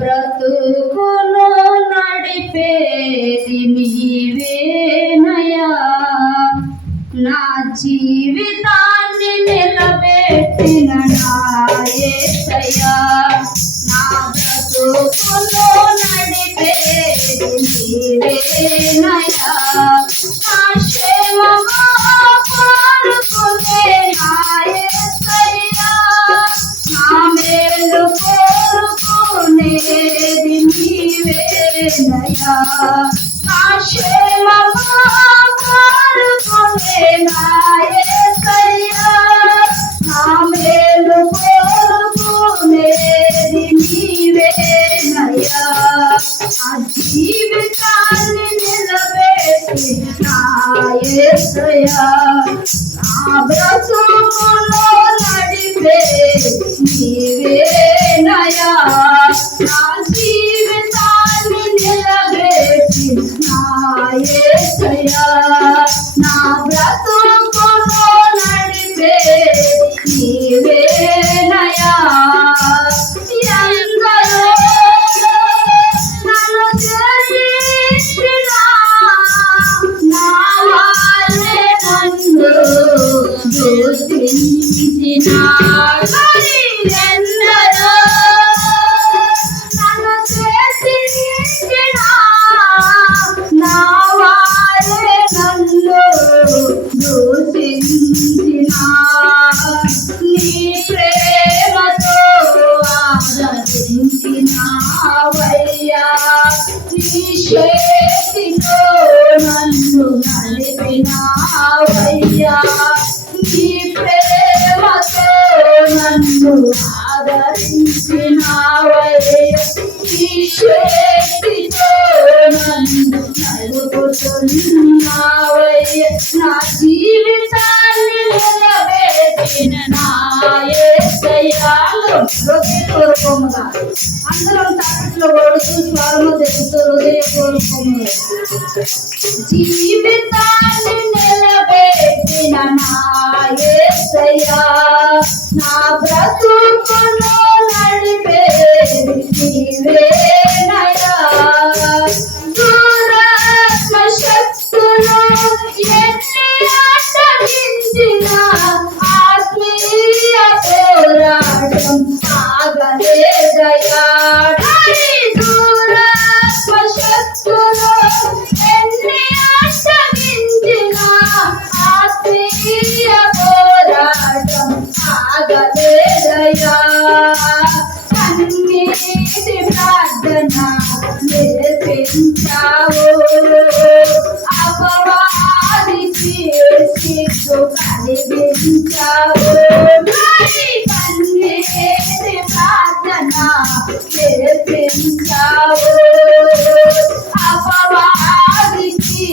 బ్రతుకును నడిపేది నీవేనయ్యా, నా జీవితాన్ని నిలబెట్టిన నా యేసయ్యా, నా బ్రతుకును నడిపేది నీవేనయ్యా, నా క్షేమము కోరుకునే నా యేసయ్యా, నా మేలు కోరుకునేది నీవేనయ్యా, నా క్షేమము కోరుకునే నా యేసయ్యా, నా మేలు కోరుకునేది నీవేనయ్యా, నా జీవితాన్ని నిలబెట్టి నా యేసయ్యా, నా బ్రతుకులో నడిపేది నీవేనయ్యా, నా జీవితాన్ని నిలబెట్టి నా యేసయ్యా, నా బ్రతుకులో నడిపేది నీవేనయ్యా, ఎందరో నన్ను చేసినా నా వాళ్ళే నన్ను దూషించినా, ఎందరో నన్ను చేసినా నా వాళ్ళే నన్ను దూషించినా, నీ ప్రేమతో ఆదరించినావయ్యా, నీ శక్తితో నన్ను నడిపినావయ్యా, నీ ప్రేమతో నన్ను ఆదరించినావయ్యా, నీ శక్తితో నన్ను నడుపుతున్నావయ్యా, నా జీవితాన్ని నిలబెట్టిన నా యేసయ్యా, హృదయపూర్వకముగా అందరం తప్పట్లో కొడుతూ స్వరము తెలుస్తూ హృదయపూర్వకముగా జీవితాన్ని నిలబెట్టిన నా యేసయ్యా, నా బ్రతుకును నడిపేది నీవేనయ్యా, దురాత్మ శక్తులు ఎన్ని అడ్డగించినా ఆత్మీయ పోరాటం ఆగలేదయ్యా, దురాత్మ శక్తులు ఎన్ని అడ్డగించినా ఆత్మీయ పోరాటం ఆగలేదయ్యా, కన్నీటి ప్రార్థన నేర్పించావు, అపవాదికి సిగ్గు కలిగించావు, కన్నీటి ప్రార్థన నేర్పించావు, అపవాదికి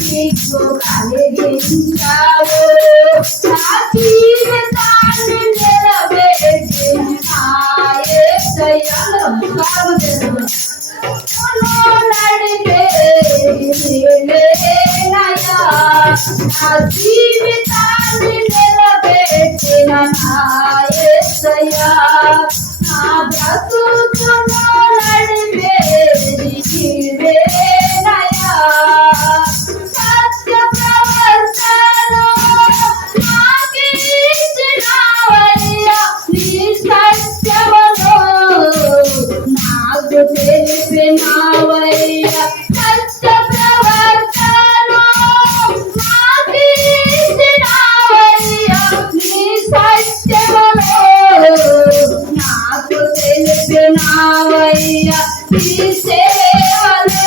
సిగ్గు కలిగించావు, నా జీవితాన్ని నిలబెట్టి నా యేసయ్యా నడిపేది నీవేనయ్యా, నా జీవితాన్ని నిలబెట్టిన నా యేసయ్యా, నా బ్రతుకును నడిపేది నీవేనయ్యా, సత్య ప్రవర్తన నాకిచ్చినావయ్యా, నీ సత్యమును నాకు తెలిపినావయ్యా, సత్య ప్రవర్తన నాకిచ్చినావయ్యా, నీ సత్యమును నాకు తెలిపినావయ్యా, నీ సేవలో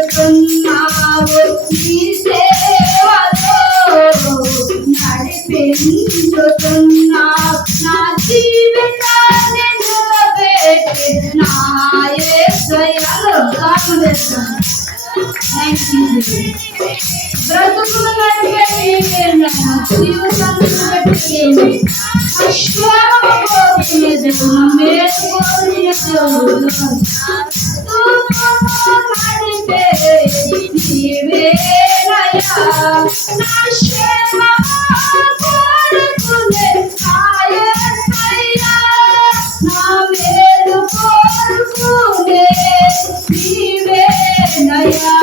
నడిపించుతున్నావు, నీ సేవలో నడిపించుతున్నావు, నా జీవితాన్ని నిలబెట్టి నా యేసయ్యా, బ్రతుకును నడిపేది జీవితాన్ని నడిపేది అశ్వము కోరినది మేలు కోరినది నీవేనయ్యా, నా క్షేమము కోరుకునే నా యేసయ్యా, నా నా మేలు కోరుకునే నీవేనయ్యా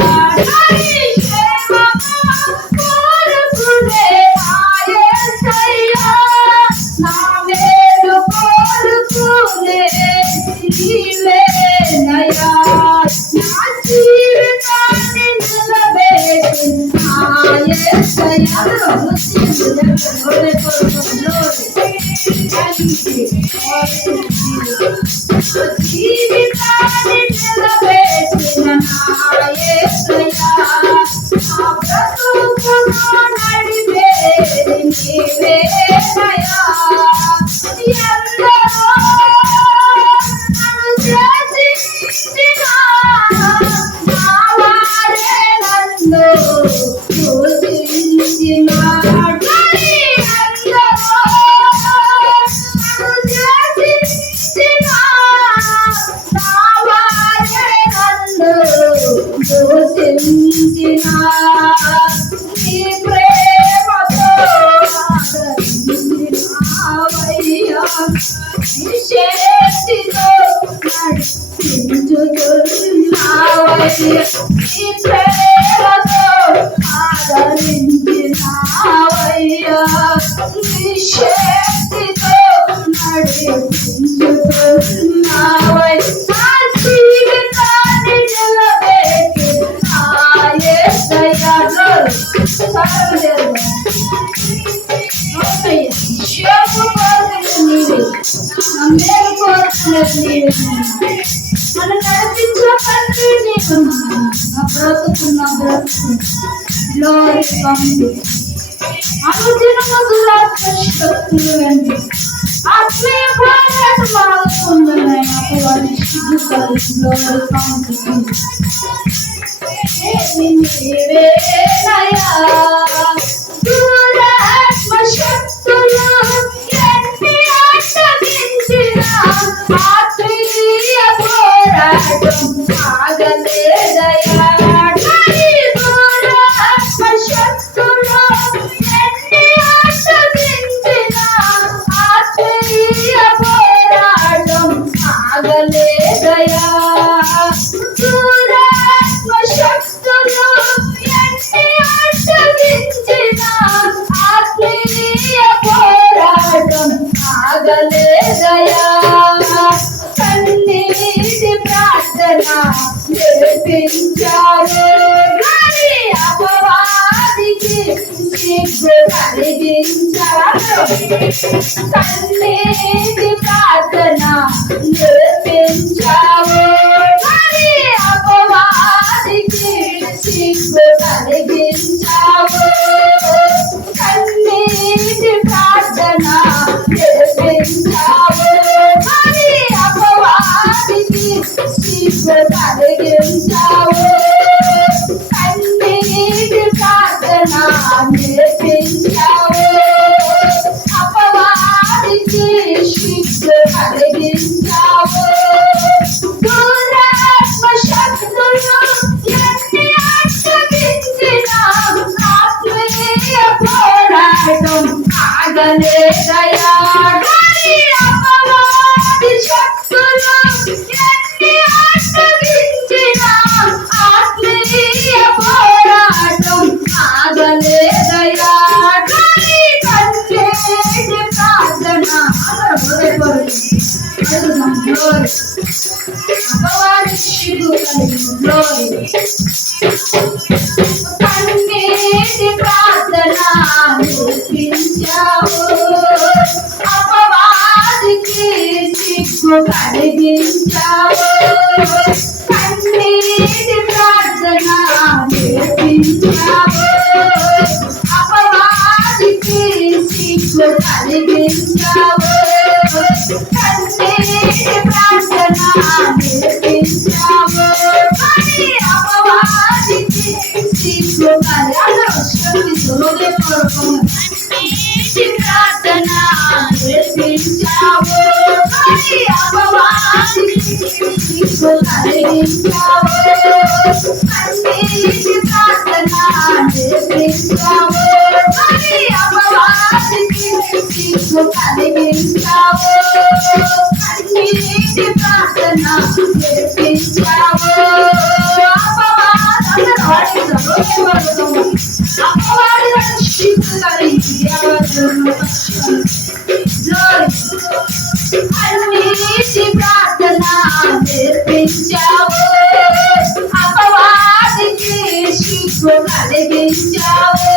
కోరుకునే యేసయ్యా నా మేలు కోరుకునే నీవేనయ్యా నా జీవితాన్ని నిలబెట్టి యేసయ్యా జీవితాన్ని నిలబెట్టిన యేసయ్యా నా బ్రతుకును నడిపేది నీవేనయ్యా ఎందరో నన్ను ద్వేషించిన నా వారే నన్ను దూషించిన నీ ప్రేమతో ఆదరించినావయ్యా నీ శక్తితో నడిపించుతున్నావయ్యా నీ ప్రేమతో ఆదరించినావయ్యా నీ శక్తితో నడిపించుతున్నావయ్యా నా జీవితాన్ని నిలబెట్టి నన్ను నడిపించే తండ్రి నీవు నా బ్రతుకు అనుదినము దురాత్మ శక్తులు అండి ఆత్మీయ పోరాట మారుతుందన్నాయి అపవాది సిగ్గుపరులో నీవేనయ్యా దురాత్మ శక్తులు ఎన్ని అడ్డగించిన ఆత్మీయ పోరాటం ఆగలేదయ్యా దురాత్మ శక్తులు ఎన్ని అడ్డగించిన ఆత్మీయ పోరాటం ఆగలేదయ్యా దురాత్మ శక్తులు ఎన్ని అడ్డగించిన ఆత్మీయ పోరాటం ఆగలేదయ్యా కన్నీటి ప్రార్థన నేర్పించారు కానీ అపవాదికి సిగ్గు కలిగించారు కన్నీటి ప్రార్థన నేర్పించావు కానీ అపవాదికి సిగ్గు కలిగించావు కన్నీటి ప్రార్థన నేర్పించావు కానీ అపవాదికి సిగ్గు కలిగించావు కన్నీటి ప్రార్థన నేర్పించావు అపవాదికి సిగ్గు కలిగించావు దురాత్మ శక్తులు ఎన్ని అడ్డగించిన ఆత్మీయ పోరాటం ఆగలేదయ్యా అపవాది శక్తులు ఎన్ని అడ్డగించిన ఆత్మీయ పోరాటం ఆగలేదయ్యా కన్నీటి ప్రార్థన అపవాది సిగ్గు కన్నీటి ప్రార్థన నేర్పించావు అపవాదికి సిగ్గు కలిగించావు కన్నీటి ప్రార్థన నేర్పించావు అపవాదికి సిగ్గు కలిగించావు కన్నీటి ప్రార్థన నేర్పించావు కానీ అపవాదికి సిగ్గు కన్నీటి ప్రార్థన నేర్పించావు కానీ అపవాదికి సిగ్గు కలిగించావు కన్నీటి ప్రార్థన నేర్పించావు కానీ అపవాదికి సిగ్గు కలిగించావు కన్నీటి ప్రార్థన నేర్పించావు, అపవాదికి సిగ్గు కలిగించావు.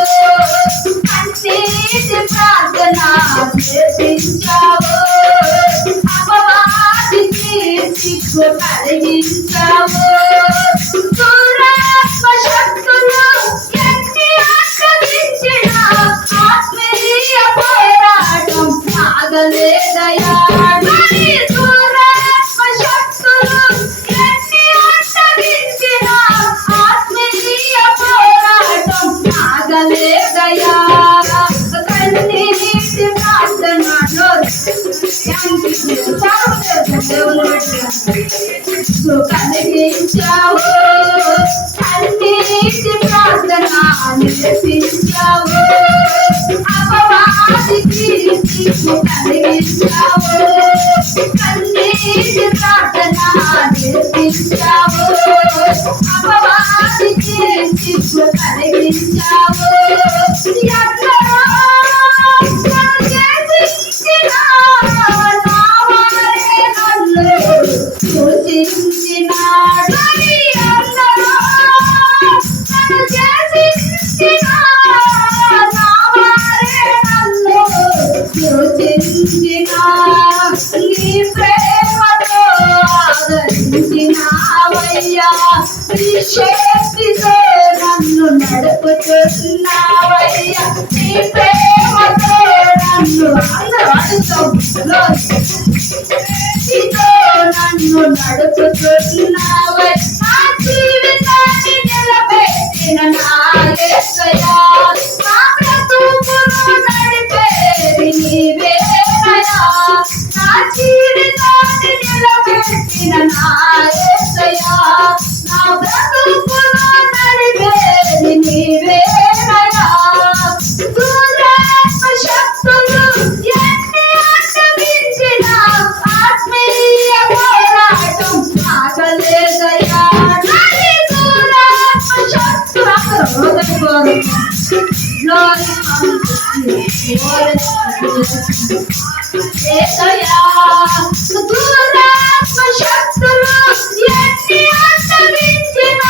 కన్నీటి ప్రార్థన నేర్పించావు, అపవాదికి సిగ్గు కలిగించావు. దురాత్మ శక్తులు ఎన్ని ఆక్రమించిన ఆత్మీయ పోరాటం సాగలేదయా. దురాత్మ శక్తులు ఎన్ని ఆక్రమించిన ఆత్మీయ పోరాటం సాగలేదయా. కన్నీటి ప్రార్థనలో కలిగించావు, కన్నీటి ప్రార్థన నేర్పించావు, అపవాదికి సిగ్గు కలిగించావు. కన్నీటి ప్రార్థన నేర్పించావు, అపవాదికి సిగ్గు కలిగించావు. నీ ప్రేమతో ఆదరించినావయ్యా, నీ శక్తితో నన్ను నడుపుతున్నావయ్యా, నీ ప్రేమతో నన్ను నన్ను నడుపుతున్నావయ్యా. నా జీవితాన్ని నిలబెట్టిన నా యేసయ్యా, నా బ్రతుకును నడిపేది నీవేనయ్యా. నా జీవితాన్ని నిలబెట్టిన నా యేసయ్యా, నా బ్రతుకును నడిపేది నీవేనయ్యా. దురాత్మ శక్తులు ఎన్ని ఆక్రమించిన ఆత్మీయ పోరాటం సాగలేదయా. దురాత్మ శక్తులు దురాత్మ శక్తులు ఎన్ని ఆక్రమించిన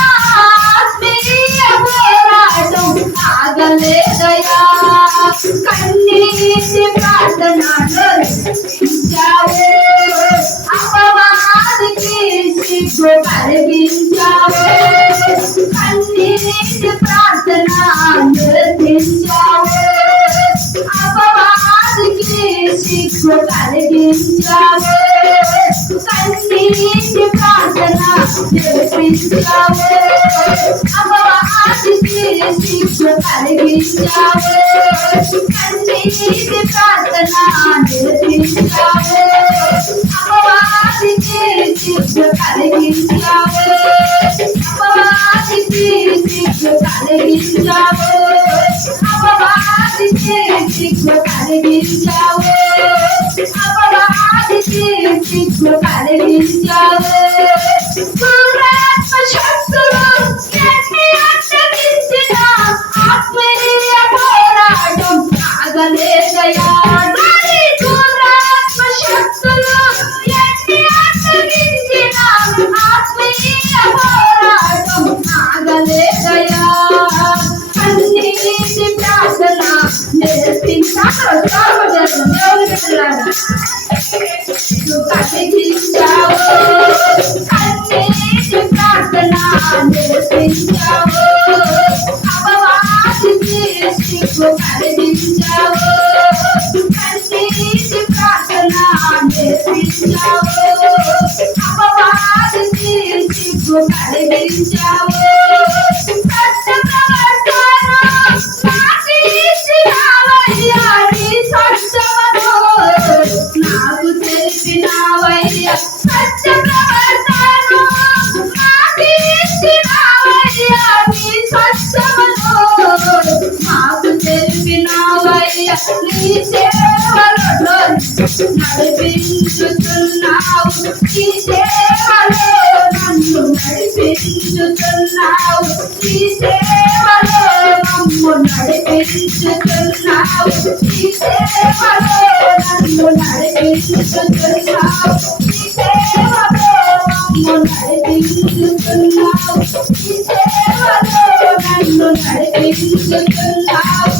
ఆత్మీయ పోరాటం సాగలేదయా. కన్నీటి ప్రార్థన నేర్పించావు, అపవాదికి సిగ్గు కలిగించావు. కన్నీటి ప్రార్థన నేర్పించావు, అపవాదికి సిగ్గు కలిగించావు. కన్నీటి ప్రార్థన నేర్పించావు, అపవాదికి సిగ్గు కలిగించావు. కన్నీటి ప్రార్థన నేర్పించావు, అపవాదికి సిగ్గు కలిగించావు. అపవాదికి సిగ్గు కలిగించావు, అపవాదికి సిగ్గు కలిగించావు, అపవాదికి సిగ్గు కలిగించావు. దురాత్మ శక్తులు ఎన్ని ఆక్రమించిన ఆత్మీయ పోరాటం సాగలేదయా. దురాత్మ శక్తులు ఎన్ని ఆక్రమించిన ఆత్మీయ పోరాటం సాగలేదయా. కన్నీటి ప్రార్థన నేర్పించావు, కలిగించావు. కన్నీటి ప్రార్థన నేర్పించావు, అపవాదికి సిగ్గు కలిగించావు. కన్నీటి ప్రార్థన నేర్పించావు, అపవాదికి సిగ్గు కలిగించావు. నాకు తెలిపినావయ్యా, సత్య ప్రవర్తన నాకు ఇచ్చినావయ్యా. నీ సత్యమును మాకు తెలిపినావయ్యా, నీ సేవలో నడిపించుతున్నావు, నీ సేవలో నన్ను నడిపించుతున్నావు, నీ సేవలో నన్ను నడిపించుతున్నావు, నీ సేవలో నన్ను నడిపించుతున్నావు, నీ సేవలో మమ్ము నడిపించుతున్నావు నీ సేవలో నన్ను నడిపించుతున్నావు